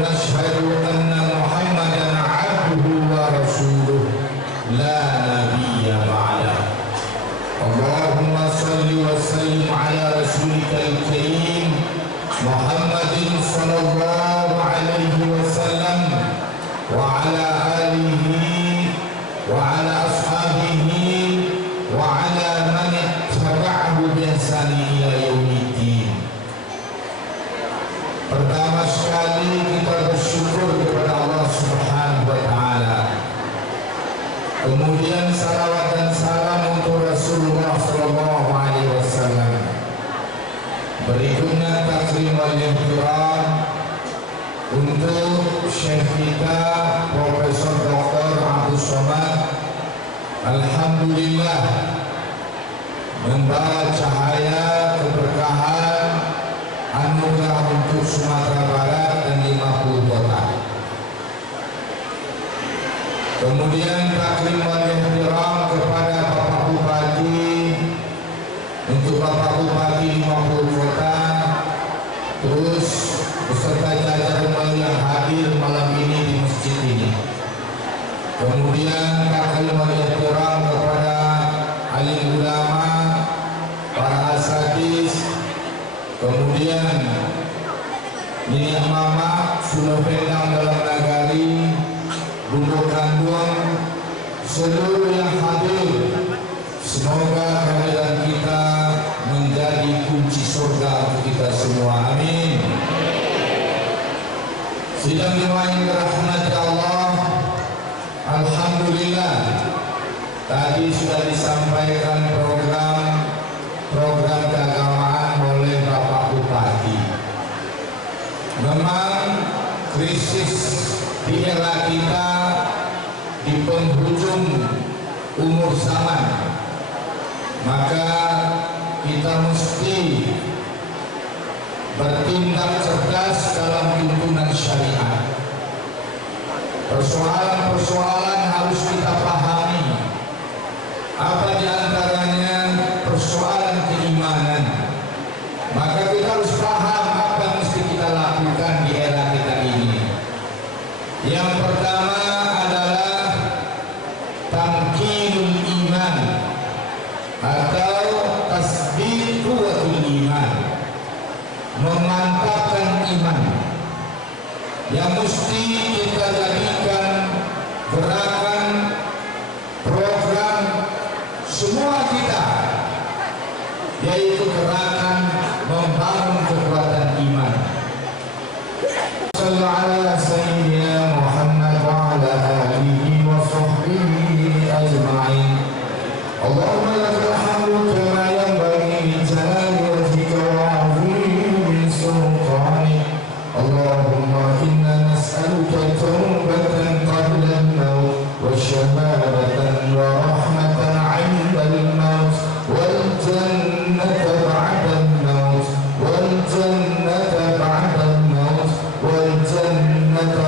ونشهد أن محمدا عبده ورسوله لا نبي بعده. اللهم صل وسلم على رسولك الكريم محمد صلى الله عليه وسلم وعلى آله وعلى أصحابه وعلى من اتبعه بإحسان إلى يوم الدين. Pertama sekali kita bersyukur kepada Allah Subhanahu wa Ta'ala. Kemudian salawat dan salam untuk Rasulullah Sallallahu Alaihi Wasallam. Berikutnya takrim wal ihtiram untuk Syekh kita Profesor Dr. Abdul Somad. Alhamdulillah membawa cahaya keberkahan anugerah untuk Sumatera Barat dan 50 kota. Kemudian takrim wal ihtiram kepada Bapak Bupati, untuk Bapak Bupati 50 kota, terus beserta jajaran yang hadir malam ini di masjid ini. Kemudian takrim wal ihtiram kepada alim ulama, para asatidz. Kemudian Nenek Mama Sulo Pendang dalam nagari, Bumbu Kandung, seluruh yang hadir. Semoga kehadiran kita menjadi kunci surga untuk kita semua. Amin. Sidang yang dirahmati Allah, alhamdulillah tadi sudah disampaikan program keagamaan oleh Bapak Bupati. Memang krisis di era kita di penghujung umur zaman, maka kita mesti bertindak cerdas dalam tuntunan syariat. Persoalan-persoalan harus kita pahami. Apa di antaranya persoalan keimanan. Maka kita harus paham apa yang mesti kita lakukan di era kita ini. Yang pertama adalah tamkinul iman atau tasbiqul iman, memantapkan iman, yang mesti kita jadikan gerakan program semua kita, yaitu gerakan membangun kekuatan iman. Sallallahu ala sayyidina Muhammad wa ala alihi wa sahbihi ajma'in. Allahumma lakal hamdu kama yanbaghi li jalali wajhika wa 'azimi sultanik. Allahumma inna nas'aluka tawbatan qabla al-maut wa shahadatan wa rahmatan 'inda al-maut wal jannata ba'da al-maut wal jannata ba'da al-maut wal jannata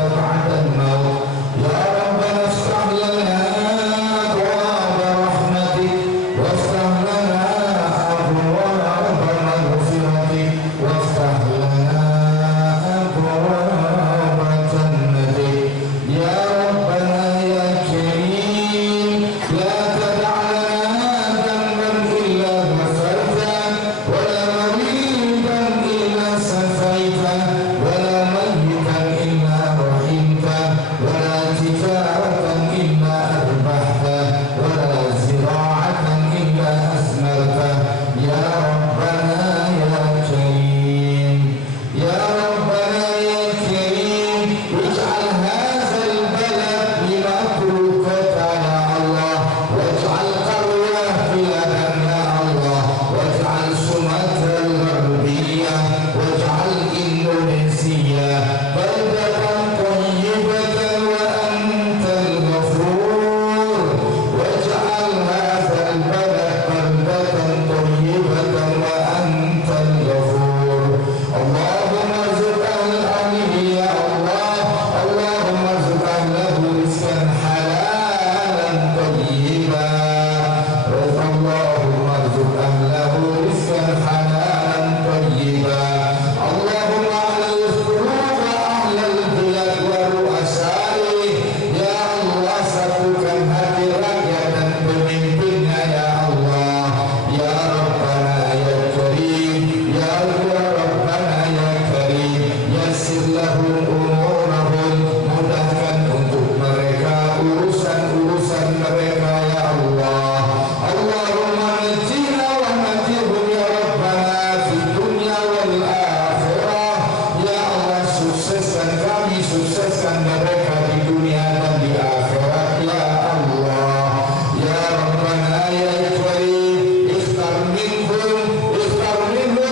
sukseskan kami, sukseskan mereka di dunia dan di akhirat ya Allah. Ya Rabbana ya Karim, ikhtar minhum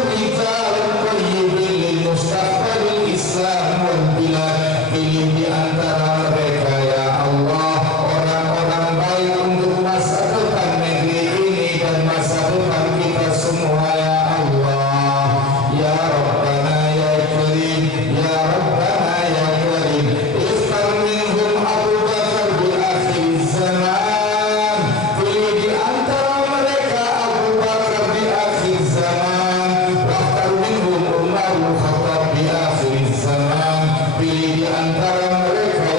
rijalan thayyibin lil mustaqbalil Islam wal bilad. Pilih di antara mereka ya Allah orang-orang baik untuk masa depan negeri ini dan masa depan kita semua ya Allah. Ya Rabbana ya Karim, ya Rabbana ya Karim, ikhtar minhum Abu Bakar di akhir zaman. Pilih di antara mereka Abu Bakar di akhir zaman. Wakhtar minhum Umar Khattab di akhir zaman. Pilih di antara mereka